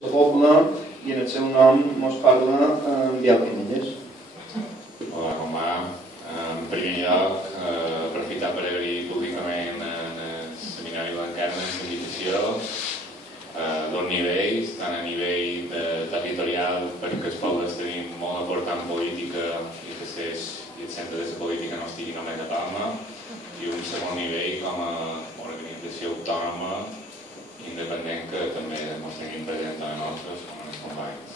el poble i en el seu nom ens parla en Biel Canelles. Hola, com va? En primer lloc, aprofitar per agrair públicament el Seminari Blanquerna en la invitació dos nivells, tant a nivell territorial, perquè els pobles tenim molt important política i que el centre de la política no estigui només a Palma, i un segon nivell com a organització autònoma independent que també ens tenim present a nosaltres com els companys.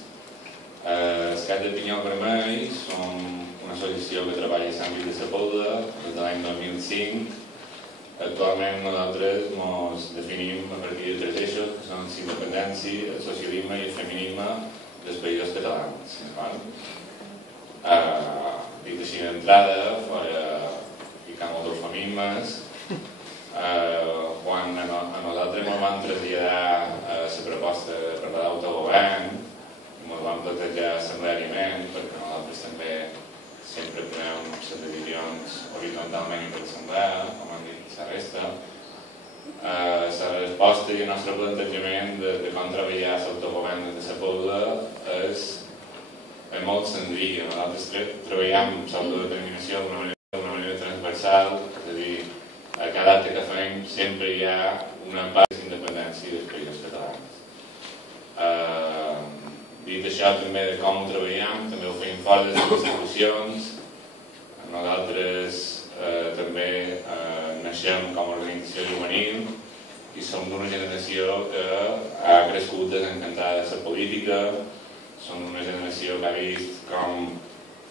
Els Cats de Pinyol Vermell som una associació que treballa a l'àmbit de la Pobla des de l'any 2005. Actualment nosaltres ens definim a partir de tres eixos, que són l'independència, el socialisme i el feminisme dels països catalans. Dit així d'entrada, per ficar molts eufemismes, quan a nosaltres ens van traslladar la proposta de parlar d'autogovern, ens vam plantejar assembleàriament, perquè nosaltres també sempre prenem les decisions horitzontalment i per assemblea, com han dit la resta. La resposta i el nostre plantejament de com treballar l'autogovern de la Pobla és molt senzill. Nosaltres treballem l'autodeterminació d'una manera transversal, és a dir, a cada acte que fem sempre hi ha una part d'independència dels països catalans. Dit això també de com ho treballem, també ho fem fora de les institucions. Nosaltres també naixem com a organització juvenil i som d'una generació que ha crescut desencantada de la política, som d'una generació que ha vist com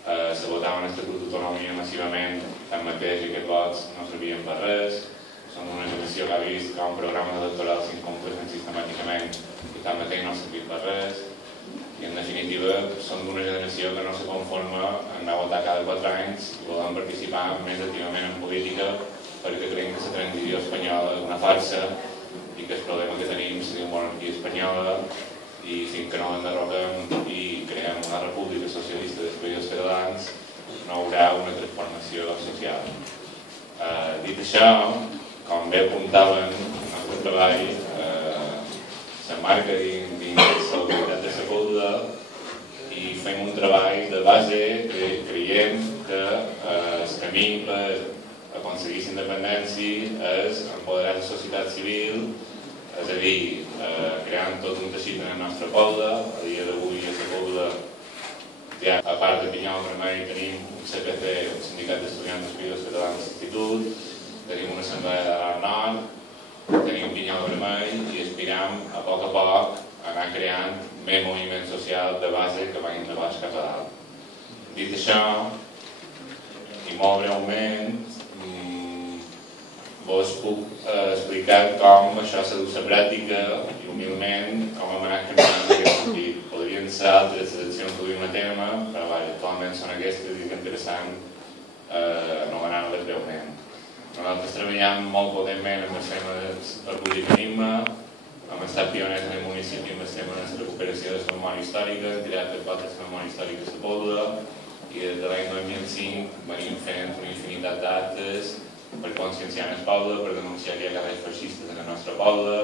se votava l'Estatut d'autonomia massivament, tanmateix aquests vots no servien per res. Som una generació que ha vist com programes electorals s'incompleixen sistemàticament i tanmateix no servien per res. I en definitiva som d'una generació que no se conforma a anar a votar cada 4 anys i volem participar més activament en política perquè creiem que la transició espanyola és una farsa i que el problema que tenim és la monarquia espanyola i fins que no l'enderroquem i creem una república socialista dels països catalans no hi haurà una transformació social. Dit això, com bé apuntaven en el nostre treball, s'emmarca dins l'autoritat de la Pobla i fem un treball de base que creiem que el camí per aconseguir la independència és empoderar la societat civil, és a dir, creant tot un teixit en el nostre poble. A dia d'avui a la Pobla, ja a part de Pinyol Vermell, tenim un CPC, un sindicat d'estudiants dels països catalans d'institut, tenim una assemblea de l'Art Nord, tenim Pinyol Vermell i aspiram a poc anar creant més moviment social de base que vagin de baix cap a dalt. Dit això, i molt breument, vos puc explicar com això s'ha dut a la pràctica i humilment com hem anat canviant en aquest sentit. Podrien ser altres les accions que duim a terme, però actualment són aquestes i és interessant anomenar-les breument. Nosaltres treballem molt potentment amb el tema del republicanisme, hem estat pioners en el municipi amb el tema de la recuperació de la memòria històrica, hem tirat de potes de la memòria històrica de la Pobla i des de l'any 2005 venim fent una infinitat d'actes per conscienciar el poble, per denunciar que hi ha carrers feixistes en el nostre poble,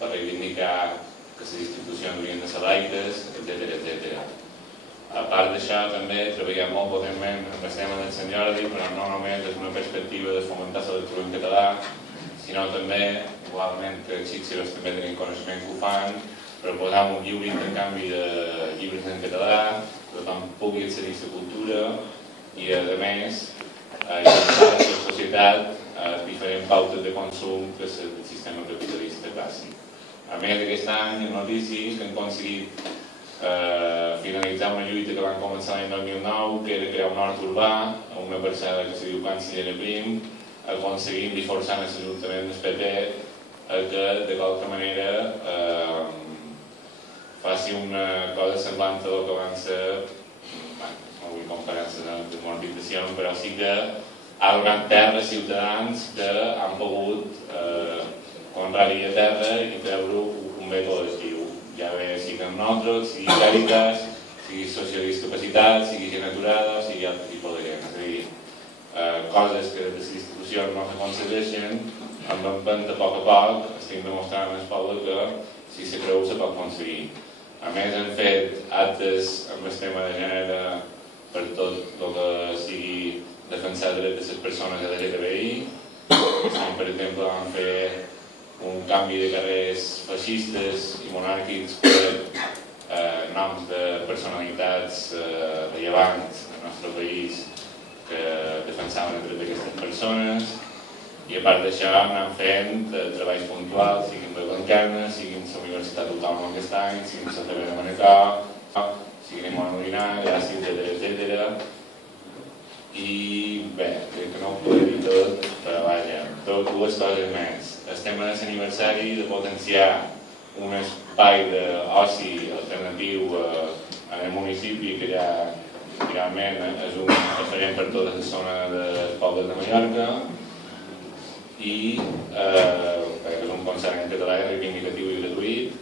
per reivindicar que les institucions haurien de ser laiques, etc. A part d'això, també treballem molt potentment amb el tema del Sant Jordi, però no només des d'una perspectiva de fomentar la lectura en català, sinó també, igualment que els xics també tenim coneixement que ho fan, proposar un lliure intercanvi de llibres en català, que tothom pugui accedir a la cultura i, a més, ajudar a la societat a diferents pautes de consum que és el sistema capitalista clàssic. A més, aquest any, en notícies, que hem aconseguit finalitzar una lluita que vam començar l'any 2009, que era crear un hort urbà a una parcel·la que se diu Can Cellera Prim, aconseguint i forçant l'Ajuntament del PP que, de qualque manera, faci una cosa semblant a el que van ser, no vull comparar-se de desmoralització, però sí que ha donat terra a ciutadans que han pogut comprar-hi a terra i treure un bé col·lectiu. Ja bé, sigui amb nosaltres, sigui Càritas, sigui socials de discapacitat, sigui gent aturada, sigui altre tipus de gent. És a dir, coses que des de les institucions no s'aconsegueixen, amb empenta a poc estic demostrant al poble que si se creu se pot aconseguir. més hem fet actes amb el tema de gènere per tot el que sigui defensar els drets de les persones LGTBI. Per exemple, vam fer un canvi de carrers feixistes i monàrquics per noms de personalitats rellevants del nostre país que defensaven els drets d'aquestes persones. I a part d'això anem fent treballs puntuals, siguin per Blanquerna, siguin la Universitat Autònoma aquest any, siguin la TV de Manacor, siguin a Montolinar, Gràcia, etc. I bé, crec que no ho podré dir tot, però vaja, dues coses més. El tema de l'aniversari de potenciar un espai d'oci alternatiu en el municipi que ja realment és un referent per tota la zona dels pobles de Mallorca, i és un concert en català reivindicatiu i gratuït.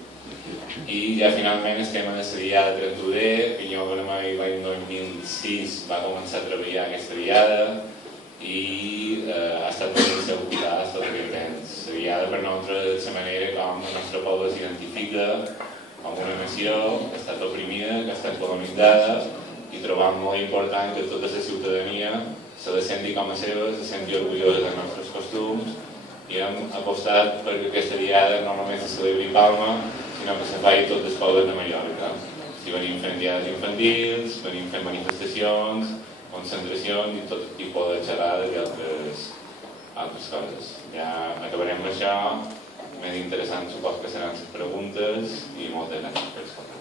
I ja finalment el tema de la diada 31D, que jo l'any 2006 va començar a treballar aquesta diada i ha estat molt executada tot aquest temps. La diada per nosaltres és la manera com el nostre poble s'identifica com una nació que ha estat oprimida, que ha estat colonitzada, i trobam molt important que tota la ciutadania se la senti com a seva, se senti orgullosa dels nostres costums, i hem apostat perquè aquesta diada no només se celebri a Palma, sinó que se faci tot el poble de Mallorca. Si venim fent diades infantils, venim fent manifestacions, concentracions i tot tipus de xerrades i altres coses. Ja acabarem amb això, més interessant supos que seran les preguntes i moltes gràcies per escoltar.